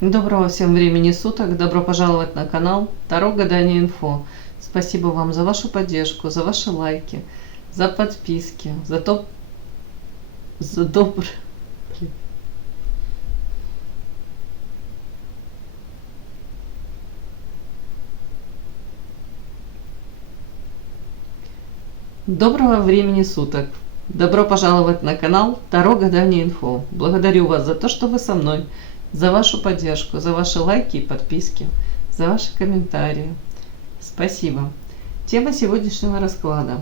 Доброго всем времени суток, добро пожаловать на канал Таро Гадание Инфо. Спасибо вам за вашу поддержку, за ваши лайки, за подписки, за добрый... Доброго времени суток, добро пожаловать на канал Таро Гадание Инфо. Благодарю вас за то, что вы со мной, за вашу поддержку, за ваши лайки и подписки, за ваши комментарии. Спасибо. Тема сегодняшнего расклада.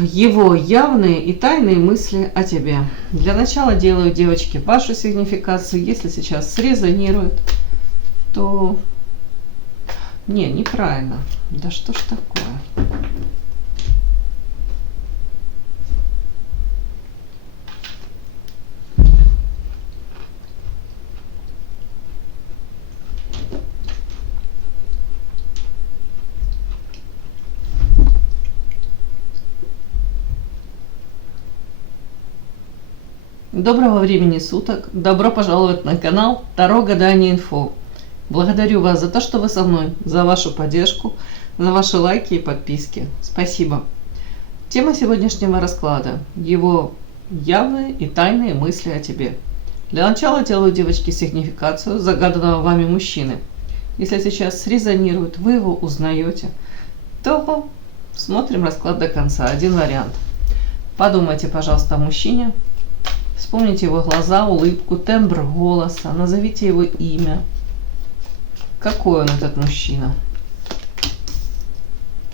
Его явные и тайные мысли о тебе. Для начала делаю, девочки, вашу сигнификацию. Если сейчас срезонирует, то... неправильно. Да что ж такое? Доброго времени суток! Добро пожаловать на канал Таро Гадание Инфо. Благодарю вас за то, что вы со мной, за вашу поддержку, за ваши лайки и подписки. Спасибо. Тема сегодняшнего расклада. Его явные и тайные мысли о тебе. Для начала делаю, девочки, сигнификацию загаданного вами мужчины. Если сейчас срезонирует, вы его узнаете, то смотрим расклад до конца. Один вариант. Подумайте, пожалуйста, о мужчине. Вспомните его глаза, улыбку, тембр голоса, назовите его имя. Какой он, этот мужчина?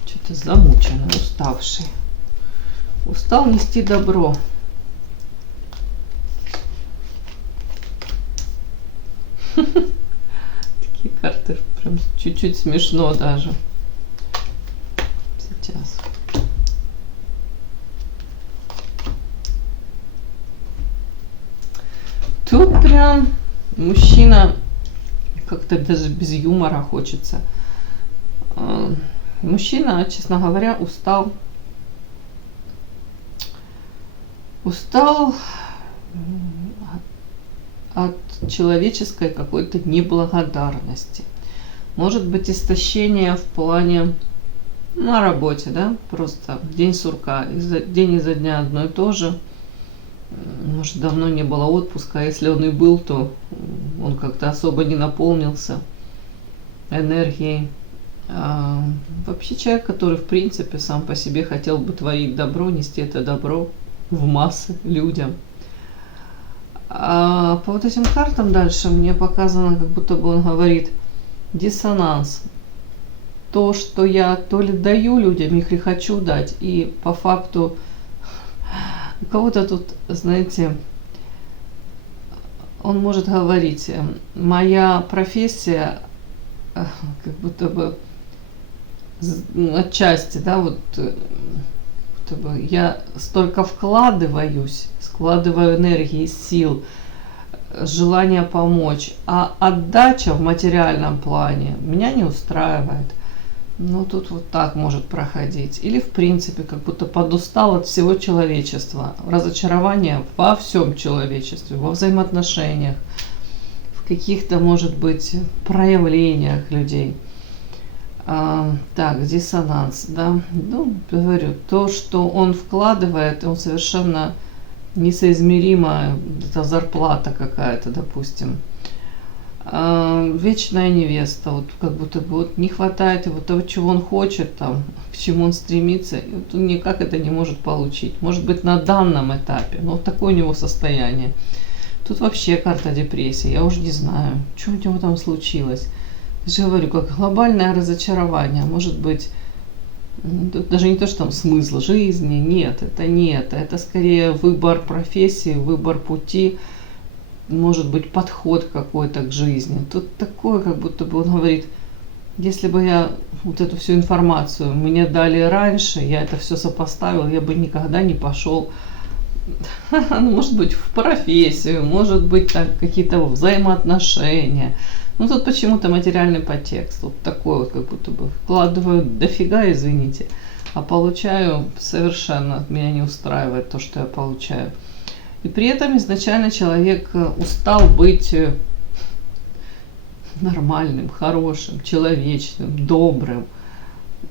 Что-то замученный, уставший. Устал нести добро. Такие карты, прям чуть-чуть смешно даже. Сейчас. Тут прям мужчина, как-то даже без юмора хочется. Мужчина, честно говоря, устал от человеческой какой-то неблагодарности. Может быть, истощение в плане на работе, да, просто день сурка, день изо дня одно и то же. Может, давно не было отпуска, а если он и был, то он как-то особо не наполнился энергией. Вообще человек, который в принципе сам по себе хотел бы творить добро, нести это добро в массы людям. А по вот этим картам дальше мне показано, как будто бы он говорит диссонанс. То, что я то ли даю людям, их ли хочу дать, и по факту у кого-то тут, знаете, он может говорить, моя профессия, как будто бы отчасти, да, вот будто бы я столько вкладываюсь, складываю энергии, сил, желание помочь, а отдача в материальном плане меня не устраивает. Ну, тут вот так может проходить. Или, в принципе, как будто подустал от всего человечества. Разочарование во всем человечестве, во взаимоотношениях, в каких-то, может быть, проявлениях людей. Так, диссонанс, да. Ну, говорю, то, что он вкладывает, он совершенно несоизмеримо, это зарплата какая-то, допустим. Вечная невеста, вот как будто бы вот не хватает его того, чего он хочет, там, к чему он стремится, и вот он никак это не может получить. Может быть, на данном этапе, но вот такое у него состояние. Тут вообще карта депрессии, я уже не знаю, что у него там случилось. Я же говорю, как глобальное разочарование, может быть, тут даже не то, что там смысл жизни, нет, это скорее выбор профессии, выбор пути, может быть, подход какой-то к жизни. Тут такое, как будто бы он говорит, если бы я вот эту всю информацию мне дали раньше, я это все сопоставил, я бы никогда не пошел, ну, может быть, в профессию, может быть, так, какие-то взаимоотношения. Ну, тут почему-то материальный подтекст. Вот такой вот, как будто бы вкладываю дофига, извините, а получаю совершенно, меня не устраивает то, что я получаю. И при этом изначально человек устал быть нормальным, хорошим, человечным, добрым.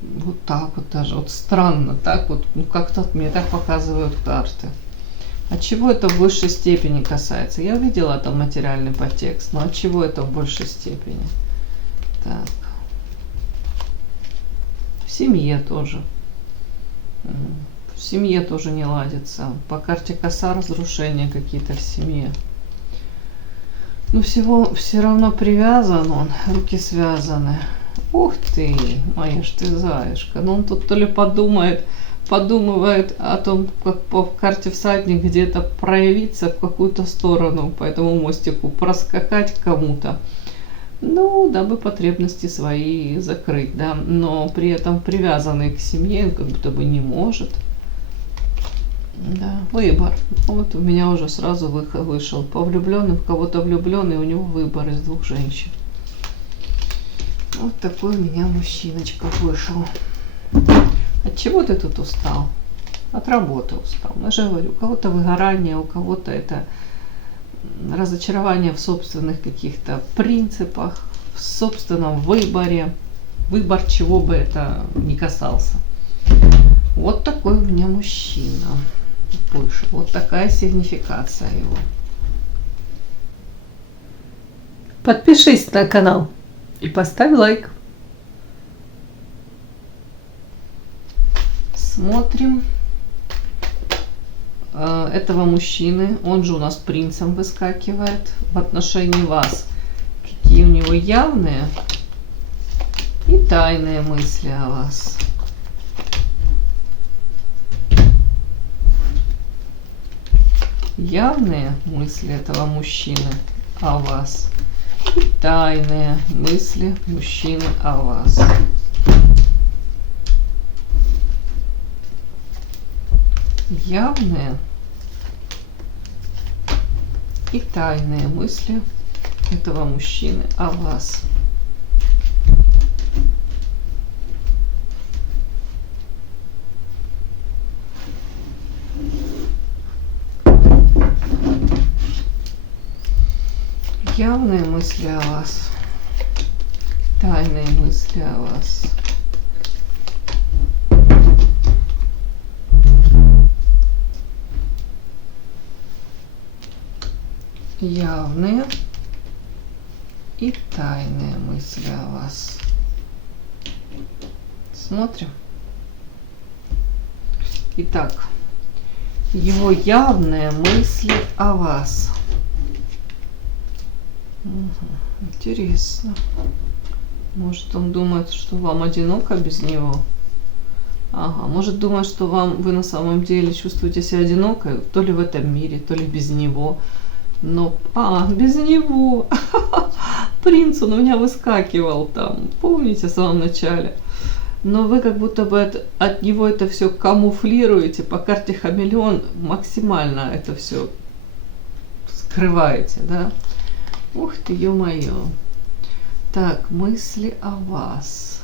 Вот так вот даже, вот странно, так вот, ну как-то мне так показывают карты. От чего это в большей степени касается? Я видела там материальный подтекст, но от чего это в большей степени? Так. В семье тоже. В семье тоже не ладится. По карте коса разрушения какие-то в семье. Но все равно привязан он, руки связаны. Ух ты, моя ж ты заюшка. Ну он тут то ли подумывает о том, как по карте всадник где-то проявиться в какую-то сторону по этому мостику, проскакать к кому-то. Ну, дабы потребности свои закрыть, да. Но при этом привязанный к семье, как будто бы не может. Да, выбор. Вот у меня уже сразу вышел. По влюбленным, в кого-то влюбленный, у него выбор из двух женщин. Вот такой у меня мужчиночка вышел. От чего ты тут устал? От работы устал. Я же говорю, у кого-то выгорание, у кого-то это разочарование в собственных каких-то принципах, в собственном выборе. Выбор чего бы это ни касался. Вот такой у меня мужчина вышел. Вот такая сигнификация его. Подпишись на канал и поставь лайк. Смотрим этого мужчины, он же у нас принцем выскакивает в отношении вас. Какие у него явные и тайные мысли о вас. Явные мысли этого мужчины о вас и тайные мысли мужчины о вас. Явные и тайные мысли этого мужчины о вас. Явные мысли о вас, тайные мысли о вас. Явные и тайные мысли о вас. Смотрим. Итак, его явные мысли о вас. Интересно. Может, он думает, что вам одиноко без него? Ага, может думать, что вы на самом деле чувствуете себя одинокой, то ли в этом мире, то ли без него. Но, без него. Принц, он у меня выскакивал там, помните, в самом начале. Но вы как будто бы от него это все камуфлируете, по карте хамелеон максимально это все скрываете, да? Ух ты, ё-моё. Так, мысли о вас.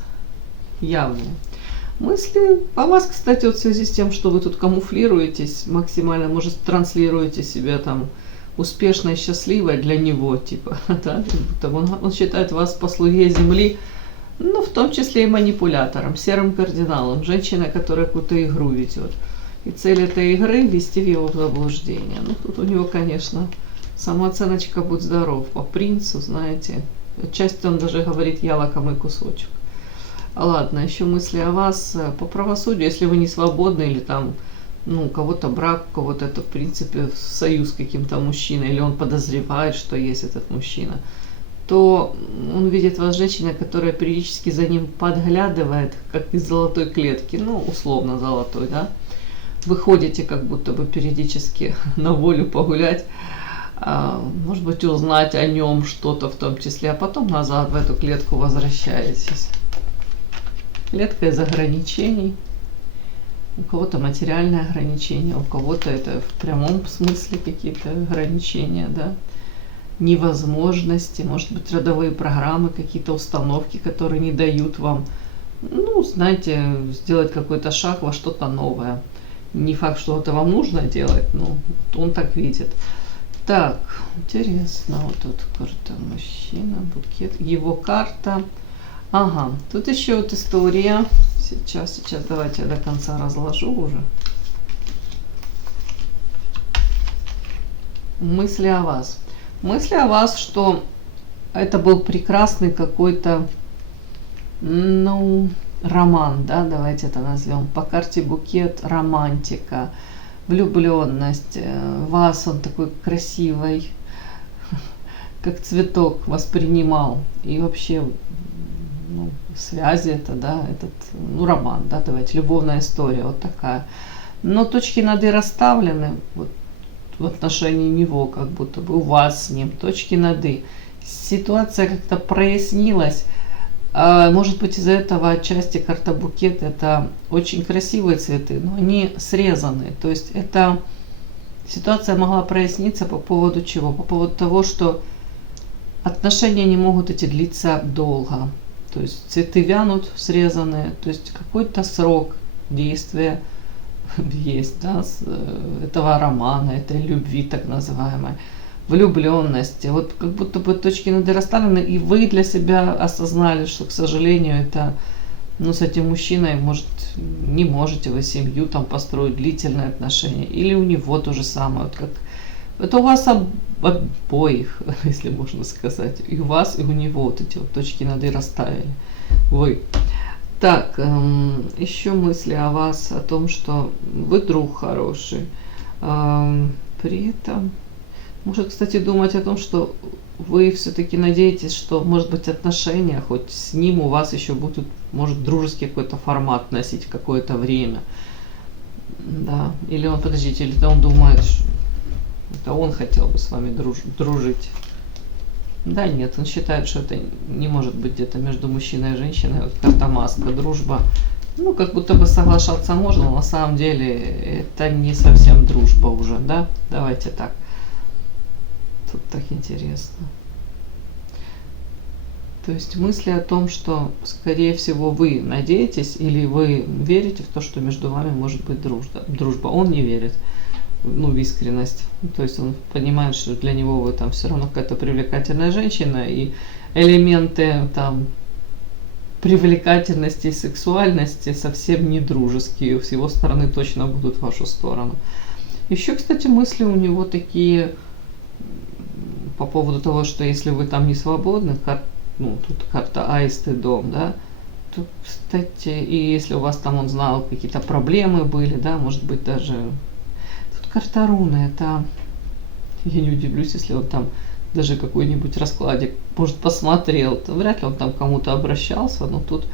Явные. Мысли о вас, кстати, вот в связи с тем, что вы тут камуфлируетесь, максимально, может, транслируете себя там успешной и счастливой для него, типа, да? Он считает вас послуге земли, ну, в том числе и манипулятором, серым кардиналом, женщиной, которая какую-то игру ведет. И цель этой игры – ввести в его заблуждение. Ну, тут у него, конечно, самооценочка «Будь здоров» по принцу, знаете. Отчасти он даже говорит «я лакомый кусочек». Ладно, еще мысли о вас по правосудию, если вы не свободны или там, ну, у кого-то брак, у кого-то это, в принципе, союз с каким-то мужчиной, или он подозревает, что есть этот мужчина, то он видит вас женщиной, которая периодически за ним подглядывает, как из золотой клетки, ну, условно золотой, да. Вы ходите как будто бы периодически на волю погулять, может быть, узнать о нем что-то в том числе, а потом назад в эту клетку возвращаетесь. Клетка из ограничений. У кого-то материальные ограничения, у кого-то это в прямом смысле какие-то ограничения, да. Невозможности, может быть, родовые программы, какие-то установки, которые не дают вам, ну, знаете, сделать какой-то шаг во что-то новое. Не факт, что это вам нужно делать, но вот он так видит. Так, интересно, вот тут карта мужчина, букет, его карта. Ага, тут еще вот история. Сейчас давайте я до конца разложу уже. Мысли о вас. Мысли о вас, что это был прекрасный какой-то, ну, роман, да, давайте это назовем. По карте букет, романтика, влюбленность. Вас он такой красивый, как цветок воспринимал. И вообще, ну, связи это, да, этот, ну, роман, да, давайте, любовная история вот такая. Но точки над «и» расставлены, вот, в отношении него, как будто бы у вас с ним, точки над «и». Ситуация как-то прояснилась. Может быть, из-за этого отчасти карта букет — это очень красивые цветы, но они срезаны. То есть эта ситуация могла проясниться по поводу чего? По поводу того, что отношения не могут эти длиться долго. То есть цветы вянут, срезанные, то есть какой-то срок действия есть, да, этого романа, этой любви так называемой, влюбленности. Вот как будто бы точки над «и» расставлены, и вы для себя осознали, что, к сожалению, это, ну, с этим мужчиной, может, не можете вы семью там построить, длительные отношения, или у него то же самое, вот как это у вас обоих, если можно сказать, и у вас, и у него вот эти вот точки над «и» расставили вы. Так, еще мысли о вас, о том, что вы друг хороший. При этом, может, кстати, думать о том, что вы все-таки надеетесь, что, может быть, отношения хоть с ним у вас еще будут, может, дружеский какой-то формат носить какое-то время. Да, или он, подождите, или он думает, что это он хотел бы с вами дружить. Да, нет, он считает, что это не может быть где-то между мужчиной и женщиной, вот карта маска, дружба. Ну, как будто бы соглашаться можно, но на самом деле это не совсем дружба уже, да? Давайте так. Тут так интересно. То есть мысли о том, что, скорее всего, вы надеетесь или вы верите в то, что между вами может быть дружба. Он не верит. Ну, в искренность. То есть он понимает, что для него вы там все равно какая-то привлекательная женщина, и элементы там привлекательности и сексуальности совсем не дружеские, с его стороны точно будут в вашу сторону. Еще, кстати, мысли у него такие по поводу того, что если вы там не свободны, ну, тут карта аист и дом, да, то, кстати, и если у вас там, он знал, какие-то проблемы были, да, может быть, даже карта руны, это я не удивлюсь, если он там даже какой-нибудь раскладик, может, посмотрел, то вряд ли он там кому-то обращался, но тут,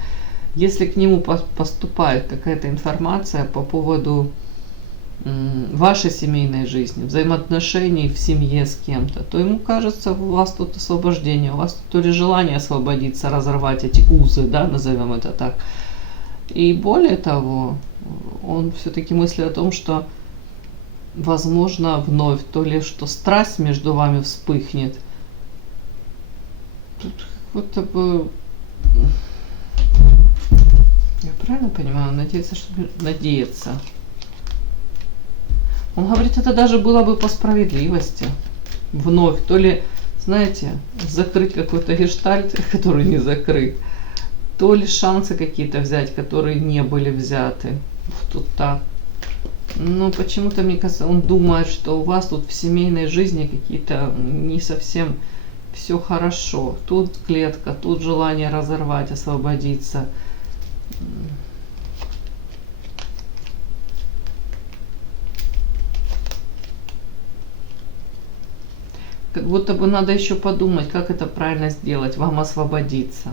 если к нему поступает какая-то информация по поводу вашей семейной жизни, взаимоотношений в семье с кем-то, то ему кажется, у вас тут освобождение, у вас тут то ли желание освободиться, разорвать эти узы, да, назовем это так. И более того, он все-таки мыслит о том, что возможно, вновь то ли что страсть между вами вспыхнет. Тут как будто бы, я правильно понимаю, надеяться, что надеяться. Он говорит, это даже было бы по справедливости. Вновь, то ли, знаете, закрыть какой-то гештальт, который не закрыт, то ли шансы какие-то взять, которые не были взяты. Тут так. Но почему-то, мне кажется, он думает, что у вас тут в семейной жизни какие-то не совсем все хорошо. Тут клетка, тут желание разорвать, освободиться. Как будто бы надо еще подумать, как это правильно сделать, вам освободиться.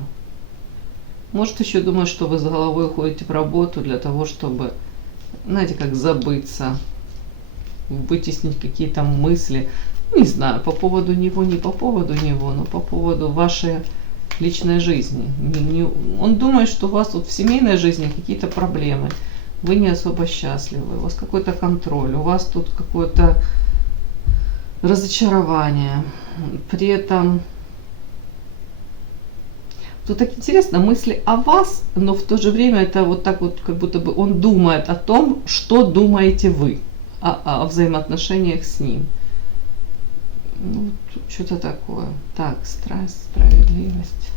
Может, еще думать, что вы с головой уходите в работу для того, чтобы, знаете, как забыться, вытеснить какие-то мысли, не знаю, по поводу него, не по поводу него, но по поводу вашей личной жизни. Он думает, что у вас тут в семейной жизни какие-то проблемы, вы не особо счастливы, у вас какой-то контроль, у вас тут какое-то разочарование. При этом Тут так интересно, мысли о вас, но в то же время это вот так вот, как будто бы он думает о том, что думаете вы, о взаимоотношениях с ним. Ну, что-то такое. Так, страсть, справедливость.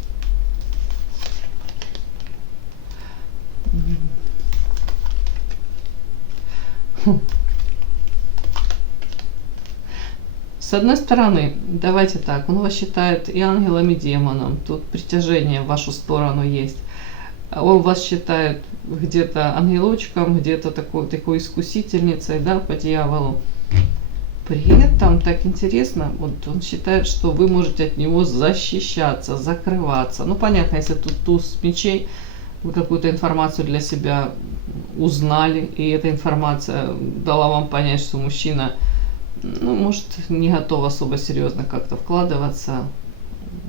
С одной стороны, давайте так, он вас считает и ангелом, и демоном. Тут притяжение в вашу сторону есть. Он вас считает где-то ангелочком, где-то такой искусительницей, да, по дьяволу. При этом, так интересно, вот он считает, что вы можете от него защищаться, закрываться. Ну, понятно, если тут туз мечей, вы какую-то информацию для себя узнали, и эта информация дала вам понять, что мужчина, ну, может, не готов особо серьезно как-то вкладываться,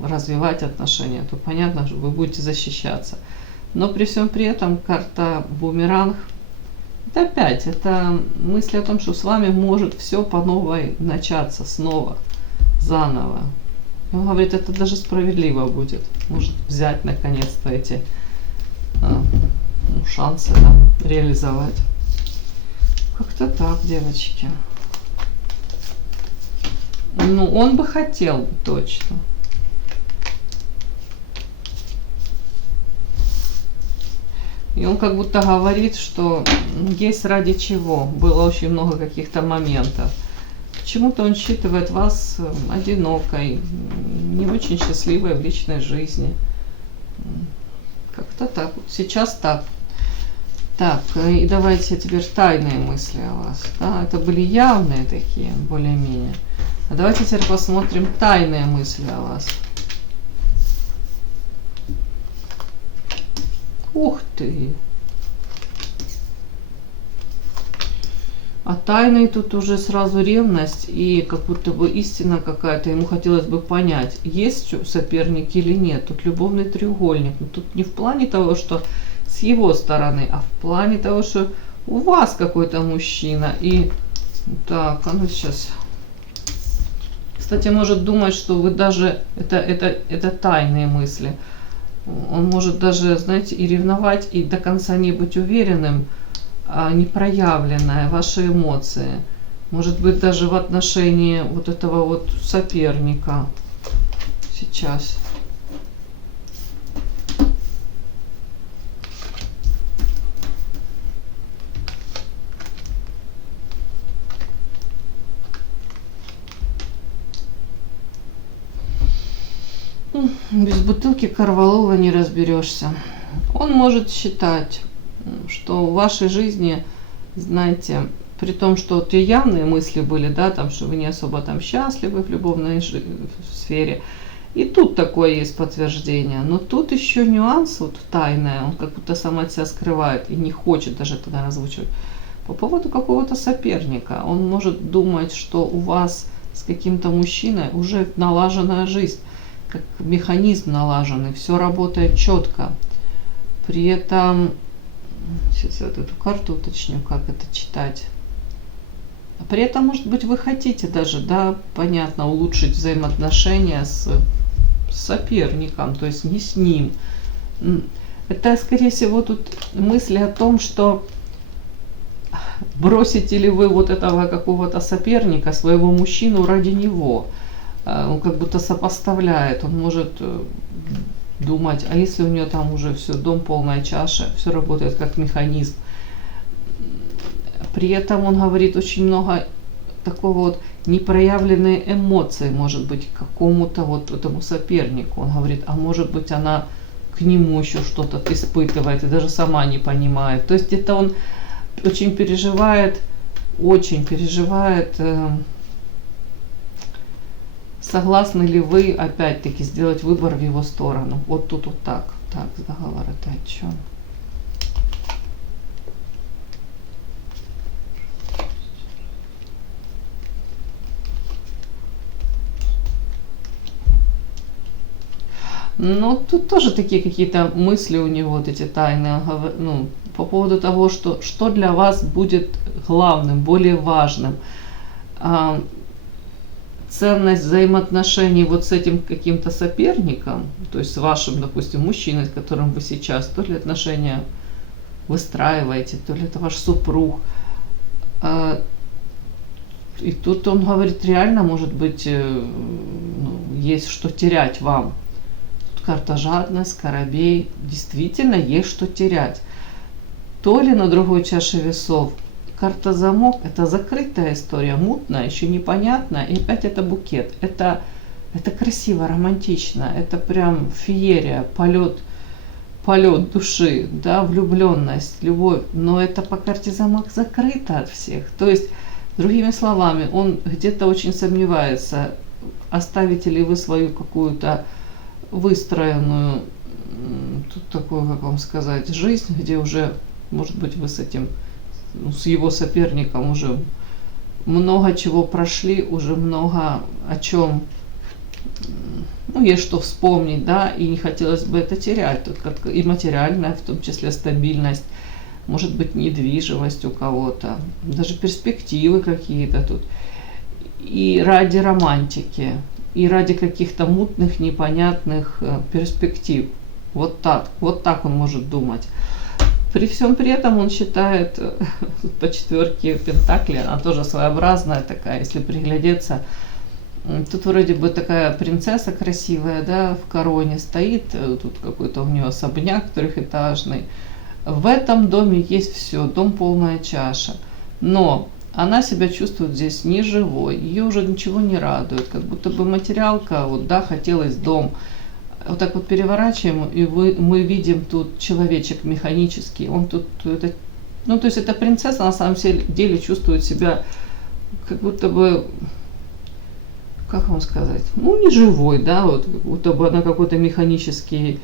развивать отношения, то понятно, что вы будете защищаться. Но при всем при этом карта бумеранг, это опять, это мысли о том, что с вами может все по новой начаться, снова, заново. И он говорит, это даже справедливо будет, может взять наконец-то эти шансы, да, реализовать. Как-то так, девочки. Ну, он бы хотел, точно. И он как будто говорит, что есть ради чего. Было очень много каких-то моментов. Почему-то он считывает вас одинокой, не очень счастливой в личной жизни. Как-то так. Вот сейчас так. Так, и давайте теперь тайные мысли о вас. Да, это были явные такие, более-менее. А давайте теперь посмотрим тайные мысли о вас. Ух ты! А тайный тут уже сразу ревность и как будто бы истина какая-то. Ему хотелось бы понять, есть соперник или нет. Тут любовный треугольник. Но тут не в плане того, что с его стороны, а в плане того, что у вас какой-то мужчина. И так, а ну сейчас... Кстати, может думать, что вы даже... Это тайные мысли. Он может даже, знаете, и ревновать, и до конца не быть уверенным, непроявленные ваши эмоции. Может быть, даже в отношении вот этого вот соперника. Сейчас. Без бутылки Корвалола не разберешься. Он может считать, что в вашей жизни, знаете, при том, что те явные мысли были, да, там, что вы не особо там счастливы в любовной сфере, и тут такое есть подтверждение. Но тут еще нюанс вот тайный, он как будто сам от себя скрывает и не хочет даже это озвучивать. По поводу какого-то соперника, он может думать, что у вас с каким-то мужчиной уже налаженная жизнь, как механизм налаженный, все работает четко. При этом, сейчас я вот эту карту уточню, как это читать. При этом, может быть, вы хотите даже, да, понятно, улучшить взаимоотношения с соперником, то есть не с ним. Это, скорее всего, тут мысли о том, что бросите ли вы вот этого какого-то соперника, своего мужчину ради него. Он как будто сопоставляет, он может думать, а если у нее там уже все, дом полная чаша, все работает как механизм. При этом он говорит очень много такого вот непроявленной эмоции, может быть, к какому-то вот этому сопернику. Он говорит, а может быть, она к нему еще что-то испытывает и даже сама не понимает. То есть это он очень переживает, согласны ли вы, опять-таки, сделать выбор в его сторону? Вот тут вот так. Так, договор это о чем? Ну, тут тоже такие какие-то мысли у него, вот эти тайные, ну, по поводу того, что для вас будет главным, более важным. ценность взаимоотношений вот с этим каким-то соперником, то есть с вашим, допустим, мужчиной, с которым вы сейчас, то ли отношения выстраиваете, то ли это ваш супруг. И тут он говорит, реально, может быть, есть что терять вам. Тут карта жадность, скоробей. Действительно, есть что терять. То ли на другой чаше весов карта замок – это закрытая история, мутная, еще непонятная. И опять это букет. Это красиво, романтично. Это прям феерия, полет души, да, влюбленность, любовь. Но это по карте замок закрыто от всех. То есть, другими словами, он где-то очень сомневается, оставите ли вы свою какую-то выстроенную, тут такую, как вам сказать, жизнь, где уже, может быть, вы с этим, с его соперником уже много чего прошли, уже много о чем, есть что вспомнить, да, и не хотелось бы это терять. Тут как и материальная, в том числе стабильность, может быть, недвижимость у кого-то, даже перспективы какие-то тут. И ради романтики, и ради каких-то мутных, непонятных перспектив. Вот так он может думать. При всем при этом он считает, по четверке Пентаклей, она тоже своеобразная такая, если приглядеться. Тут вроде бы такая принцесса красивая, да, в короне стоит, тут какой-то у нее особняк трехэтажный. В этом доме есть все, дом полная чаша. Но она себя чувствует здесь неживой, ее уже ничего не радует, как будто бы материалка, вот да, хотелось дом. Вот так вот переворачиваем, и мы видим тут человечек механический, он тут, то есть эта принцесса на самом деле чувствует себя как будто бы, как вам сказать, не живой, да, вот как будто бы она какой-то механический,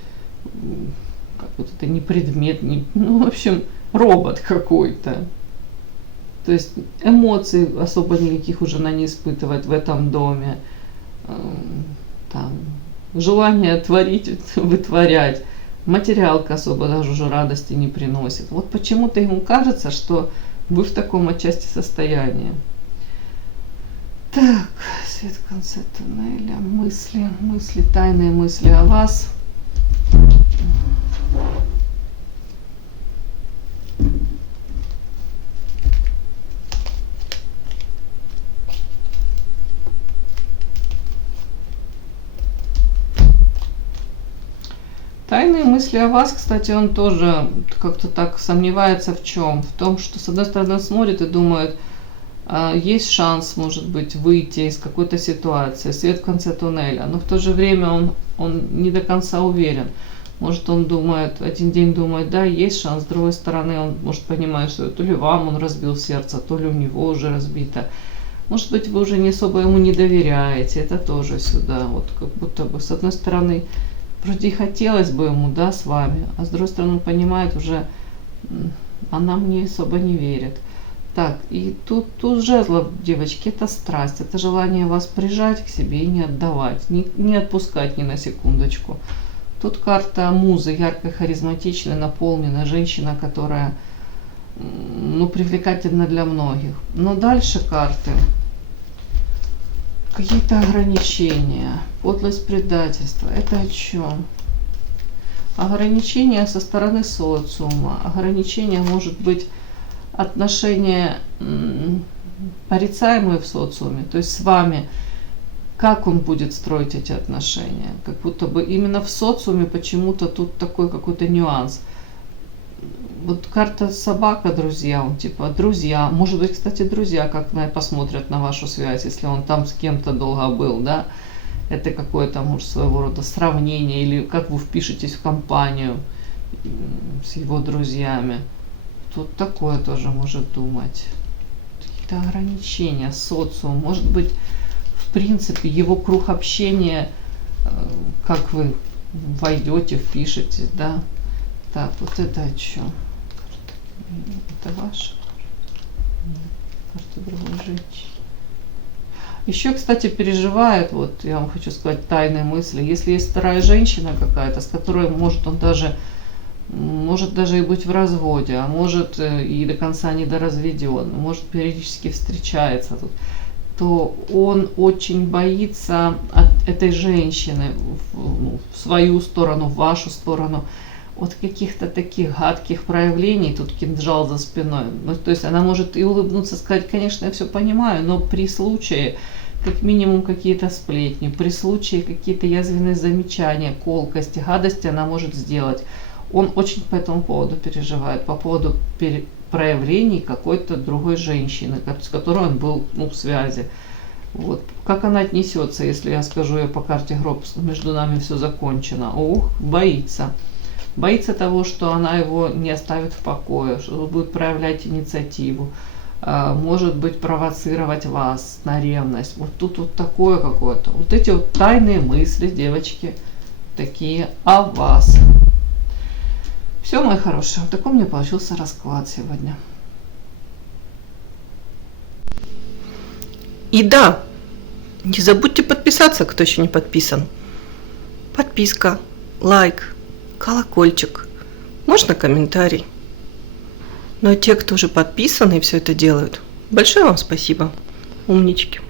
как вот это не предмет, в общем, робот какой-то. То есть эмоций особо никаких уже она не испытывает в этом доме. Там желание творить, вытворять. Материалка особо даже уже радости не приносит. Вот почему-то ему кажется, что вы в таком отчасти состоянии. Так, свет в конце туннеля, мысли, тайные мысли о вас. Тайные мысли о вас, кстати, он тоже как-то так сомневается в чем? В том, что с одной стороны он смотрит и думает, есть шанс, может быть, выйти из какой-то ситуации, свет в конце туннеля, но в то же время он не до конца уверен. Может, он думает, один день думает, да, есть шанс, с другой стороны, он может понимать, что то ли вам он разбил сердце, то ли у него уже разбито. Может быть, вы уже не особо ему не доверяете, это тоже сюда, вот как будто бы, с одной стороны, вроде и хотелось бы ему, да, с вами, а с другой стороны, он понимает уже, она мне особо не верит. Так, и тут жезлов, девочки, это страсть, это желание вас прижать к себе и не отдавать, не отпускать ни на секундочку. Тут карта музы, яркая, харизматичная, наполненная, женщина, которая, привлекательна для многих. Но дальше карты. Какие-то ограничения, подлость, предательство. Это о чем? Ограничения со стороны социума. Ограничения, может быть, отношения порицаемые в социуме, то есть с вами. Как он будет строить эти отношения? Как будто бы именно в социуме почему-то тут такой какой-то нюанс. Вот карта собака, друзья, он типа друзья. Может быть, кстати, друзья как посмотрят на вашу связь, если он там с кем-то долго был, да? Это какое-то, может, своего рода сравнение, или как вы впишетесь в компанию с его друзьями. Тут такое тоже может думать. Какие-то ограничения, социум, может быть, в принципе, его круг общения, как вы войдете, впишетесь, да. Так, вот это о чем? Это ваша? Карта другой женщины. Еще, кстати, переживает, вот я вам хочу сказать, тайные мысли. Если есть вторая женщина какая-то, с которой может даже и быть в разводе, а может и до конца недоразведен, может периодически встречается тут. то он очень боится от этой женщины в свою сторону, в вашу сторону, от каких-то таких гадких проявлений, тут кинжал за спиной. Ну, то есть она может и улыбнуться, сказать, конечно, я все понимаю, но при случае, как минимум какие-то сплетни, при случае какие-то язвенные замечания, колкости, гадости она может сделать. Он очень по этому поводу переживает, по поводу проявлений какой-то другой женщины, с которой он был в связи. Вот. Как она отнесется, если я скажу ей по карте гроб, между нами все закончено? Ух, боится. Боится того, что она его не оставит в покое, что будет проявлять инициативу, может быть, провоцировать вас на ревность. Вот тут вот такое какое-то. Вот эти вот тайные мысли, девочки, такие о вас. Все, мои хорошие, вот такой у меня получился расклад сегодня. И да, не забудьте подписаться, кто еще не подписан. Подписка, лайк, колокольчик, можно комментарий. Но те, кто уже подписаны и все это делают, большое вам спасибо, умнички.